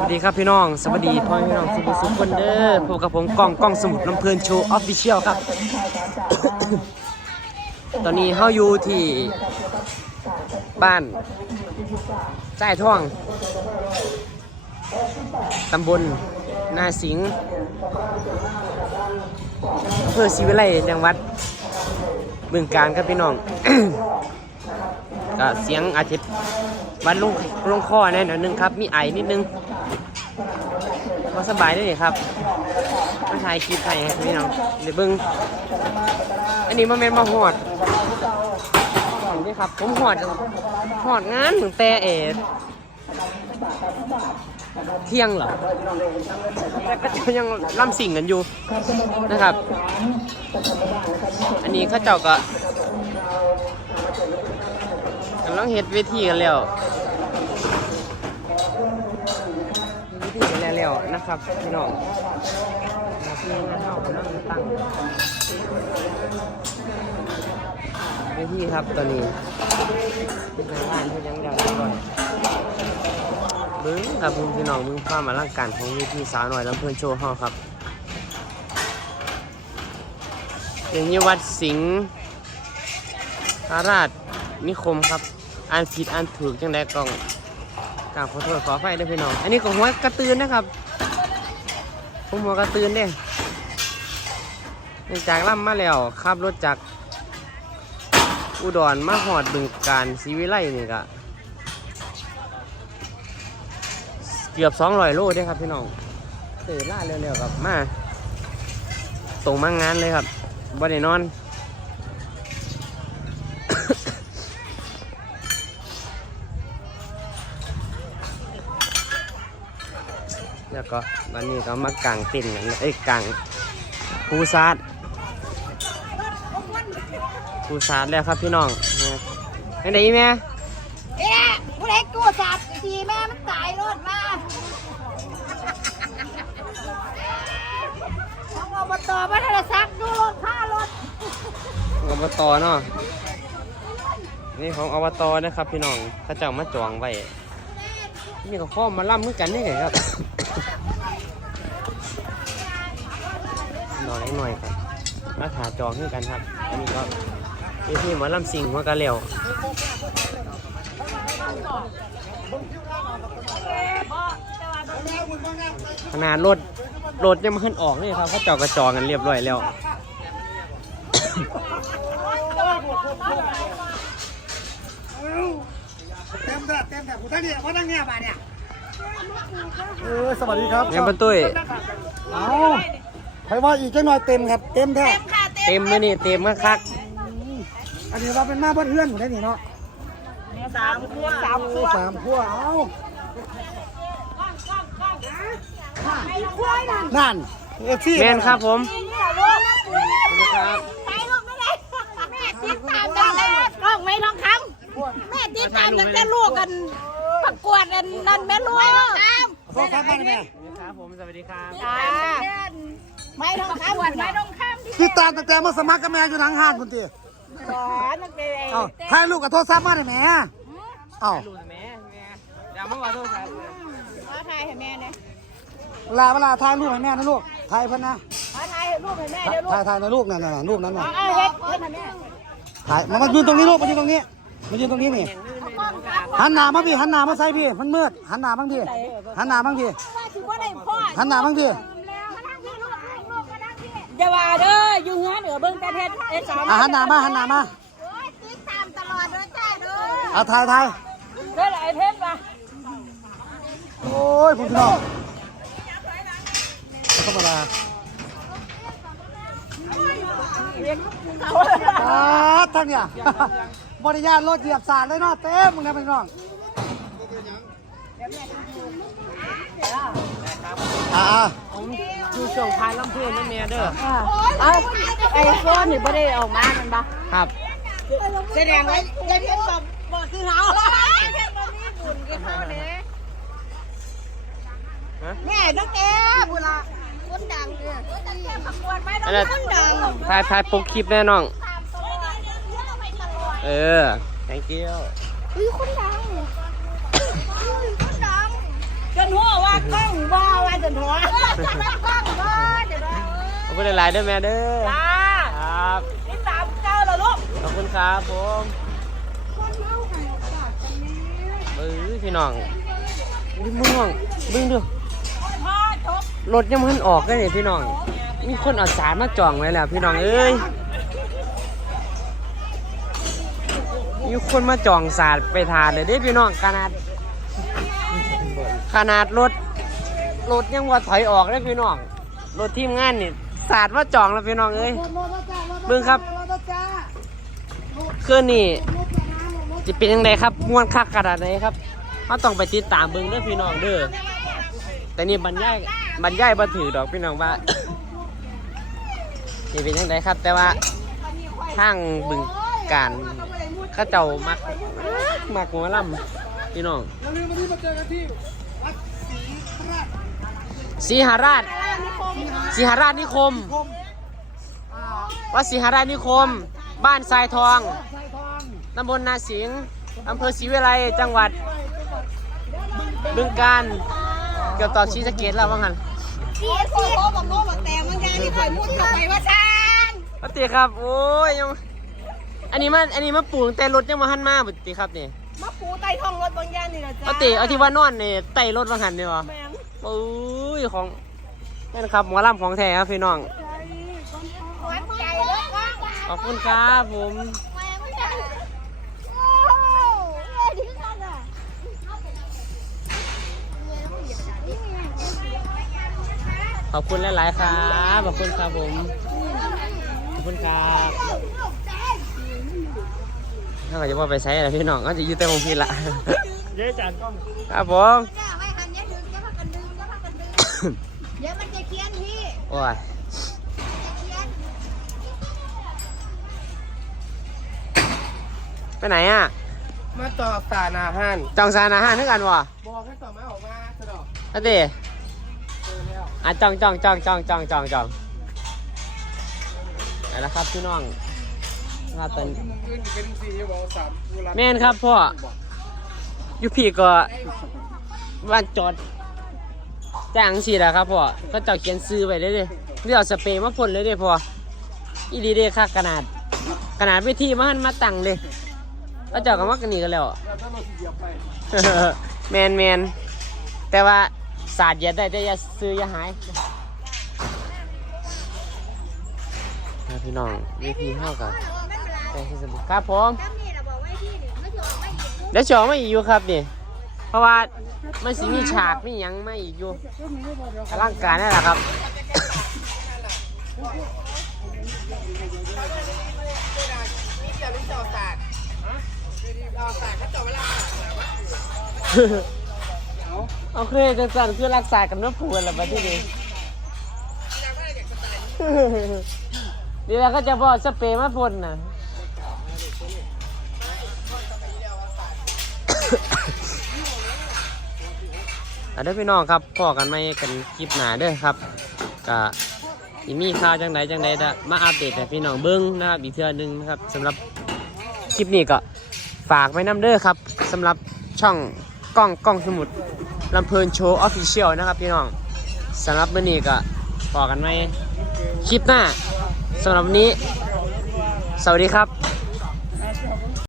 วัสดีครับพี่น้อง สวัสดีพ่อพี่น้องสุขสุขคนเด้อพบกับผมกล้องกล้องสมุดลำเพลินโชว์ออฟฟิเชียลครับ ตอนนี้เฮาอยู่ที่บ้านจ่ายท่องตำบลนาสิงห์อำเภอศรีวิไลจังหวัดบึงกาฬครับพี่น้องเสียงอาจจะวันลงลงคอแน่นอยนึงครับ มีไอนิดนึง ก็สบายได้เลยครับมาถ่ายคลิปให้พี่น้องเดี๋ยวเบิ้งอันนี้มาเมนมาหอดนี่ครับ ผมหอดหอดงานถึงแต่เอดเที่ยงเหรอแต่ก็จะยังล่ำสิ่งกันอยู่นะครับ อันนี้ข้าเจ้าก็กำลังเฮ็ดเวทีกันแล้ว แล้วนะครับพี่น้องมาที่งานเฮากำลังตั้งเวทีครับตอนนี้นทางงานที่ยังเดียวเรียบร้อยบิ้งครับคุณพี่น้องมึงความอลังการของเวทีสาวหน่อยลำเพลินโชว์เฮาครับเป็นยี่วัดสิงห์ราชนิคมครับอ่านผิดอ่านถูกจังได้กล่อง กราบขอโทษขออภัยด้วยพี่น้อง อันนี้ของหัวกระตือนนะครับผมหัวกระตือนเด้เนื่องจากล่ำมาแล้วขับรถจากอุดรมาหอดบึงการศรีวิไลนี่ก็เกือบ200โลได้ครับพี่น้องตื่นล่าเร็วๆครับมาตรงมางานเลยครับบ่ได้นอน แล้วก็วันนี้ก็มากางเต็นท์กันเอ้ยกางปูซาดปูซาดแล้วครับพี่น้องนะไอ้ไหนแม่เอ๊ะผู้เล็กกู้สัตว์ทีแม่มันตายรถมาของอบตมาทะซักดูรถค่ารถอบตเนาะนี่ของอบตนะครับพี่น้องเขาเจ้ามาจองไว้ นี่ก็ข้อมาล่ำมือกันนี่ไงครับ หน่อยหน่อยครับมาถาจองคือกันครับ อันนี้ก็พี่พี่หมาล่ำสิงหัวกะเหลียวขนาดรถรถยังมาขึ้นออกนี่ครับเขาเจอกระจองกันเรียบร้อยแล้ว เต็มเถอะเต็มเถอะผมตั้งนี่เขาตั้งเนี่ยมาเนี่ยเออสวัสดีครับยังประตุ้ยเอาใครว่าอีกจังหน่อยเต็มครับ เต็มแท้เต็มเลยนี่เต็มคักอันนี้ว่าเป็นมาเพื่อนเพื่อนผมได้นี่เนาะสามขั้วสามขั้วสามขั้วเอาไอ้ขั้วนั่นนั่นเอฟซีๆแมนครับผม นี่รถนะครับไปลงไม่ได้แม่ติดตามตั้งแต่กล้องไม่ทองคำแม่ติดตามตั้งแต่ลูกกัน ประกวดกันนั่นแม่ลูกตามโทษครับบ้านแม่ครับผมสวัสดีครับจ้าไม่ทองคำไม่ทองคำที่ติดตามตั้งแต่มาสมัครกับแม่อยู่ทางห้างคุณตีสอนนักเรียนเอาถ่ายรูปกับโทรศัพท์มาได้แม่เอาลูกแม่แม่อย่ามาว่าโทษครับมาถ่ายให้แม่เนี่ยเวลาเวลาถ่ายรูปให้แม่นะลูกถ่ายเพิ่นนะมาถ่ายรูปให้แม่เดี๋ยวลูกถ่ายถ่ายในรูปนั่นน่ะรูปนั้นน่ะเอาเฮ็ดเฮ็ดให้แม่ถ่ายมามายืนตรงนี้ลูกมายืนตรงนี้มายืนตรงนี้นี่ หันหน้ามาพี่หันหน้ามาใส่พี่มันมืดหันหน้าบ้างพี่หันหน้าบ้างพี่ว่าถือว่าได้พ่อหันหน้าบ้างพี่อย่าว่าเด้ออยู่งานเด้อเบิ่งแต่เพชรเอ้สามอะหันหน้ามาหันหน้ามาโอ้ยติดตามตลอดเด้อจ้าเด้อเอาถ่ายถ่ายเด้อไอ้เพชรว่ะโอ้ยคุณพี่น้องธรรมดาอ่าท่านเนี่ย บริญาตรถเหยียบสารเลยเนาะเต็มมึงนะพี่น้องอ่าผมอยู่ช่วงพายลำพูนนั่นแม่เด้อเอาไอ้โฟนนี่บ่ได้ออกมามันบ่ครับแสดงว่าไอ้เพชรบ่บ่คือเฮาไอ้เพชรบ่มีบุญคือเฮาเด้ฮะแม่นักแกบุล่ะคนดังเด้อคนดังประกวดไม่ต้อัอนงนั้นคนดังถ่ายถ่ายปกคลิปแน่น้อง เออ thank you อุ้ยคนดังอุ้ยคนดังจนหัวว่ากล้องบ่ว่าจนหัวจะมากล้องบ่จะได้ขอบคุณหลายๆเด้อแม่เด้อจ้าครับนี่ตามเจ้าแล้วลูกขอบคุณครับผมเอ้ยพี่น้องนี่มึงน้องเบึ้งดูพ่อจบรถยังมันออกเลยนี่พี่น้อง มีคนเอาสารมาจองไว้แล้วพี่น้องเอ้ย มีคนมาจองสารไปทานเลยเด้พี่น้องขนาด ขนาดรถรถยังว่าถอยออกเลยพี่น้องรถทีมงานนี่สาดมาจองแล้วพี่น้องเอ้ยเบิ่งครับคืนนี้จะเป็นยังไงครับม่วนคักขนาดไหนครับเขาต้องไปติดตามเบิ่งเด้อพี่น้องเด้อแต่นี่บรรยายบรรยายบ่ถือดอกพี่น้องว่าจะเป็นยังไงครับ แต่ว่าทางบึงการ ข้าเจ้ามักมักหัวลำพี่น้องอย่าลืมวันนี้มาเจอกันที่วัดศรีราชสีหาราชสีหาราชนิคม คมอ่าวัดสีหาราชนิคม บ้านทรายทองไซทองตำบลนาสิงห์อำเภอศรีวิไลจังหวัดบึงการเกือบต่อชีสะเกตแล้วว่างั้นพี่เสียโตบอกโน้บอกแต่มันยังนี่คอยมุดเข้าไปว่าช่างปติครับ โอ้ยยัง อันนี้มาอันนี้มาปลูกแต่รถยังมาหันมาปติครับนี่มาปูใต้ท้องรถบางอย่างนี่นะปจ๊ะติเอาที่ว่านอนนี่ไต่รถว่าหันนี่วะแม่งโอ้ยของนี่นครับหมอลำของแท้ครับพี่น้องวัดใจเลยก็ขอบคุณครับผมแม่ไม่ใช่โอ้ยดิ้นกันอะขอบคุณหลายๆครับขอบคุณครับผมขอบคุณครับ ถ้าเราจะว่าไปใช้อะไรพี่น้องก็จะอยืดแต่มงพี่ละเย้จานกล้องครับผมจ้าไม่หันเนี้ยดึงจะพักกันดึงจะพักกันดึงเดี๋ยวมันจะเคี้ยนพี่โอ้ยจะเคี้ยนไปไหนอะมาต่อสารอาหารจองสารอาหารนึกกันวะบอกให้ต่อมาออกมาสะดอกนั่นดิเจอแล้วอะจองจองจองจองจองจองจองไปแล้วครับพี่น้อง ครับตอนขึ้นเป็นสี่บอกสามกุลาแม่นครับพ่ออยูพี่ก็บ้านจอดจ้างสิแหละครับพ่อก็เจ้าเขียนซื้อไว้เลยเด้เรียกสเปรย์มาพ่นเลยเด้พ่ออีดีเด้ค่าขนาด ขนาดเวทีมาหันมาตั้งเลยก็เจ้าก็มากันนี่กันแล้วแล้วถ้าเราเหยียบไปแมนแมนแต่ว่าศาสตร์อย่าได้แต่อย่าซื้ออย่าหายนะพี่น้องวิธีเท่ากับ แต่ที่สมบูรณ์ครับผมจำนี่เราบอกไว้ที่นี่ไม่ถูกไม่หยิบเดี๋ยวจอมาอีกอยู่ครับนี่เพราะว่ามันสิมีฉากมีหยังมาอีกอยู่อลังการนั่นแหละครับเอาเคยจังสันคือรักษากับน้ำผูกันละบัดที่นี้เดี๋ยวก็จะบอกสเปรย์มาพ่นนะ อะเด้อพี่น้องครับพอกันไหมกันคลิปหนาเด้อครับก็สิมีข่าวจังใดจังใดจะมาอัปเดตให้พี่น้องเบิ้งนะครับอีกเทื่อหนึงนะครับสำหรับคลิปนี้ก็ฝากไว้น้ำเด้อครับสำหรับช่องกล้องกล้องสมุดลำเพลินโชว์ออฟฟิเชียลนะครับพี่น้องสำหรับมื้อนี้ก็พอกันไหมคลิปหน้าสำหรับวันนี้ สวัสดีครับ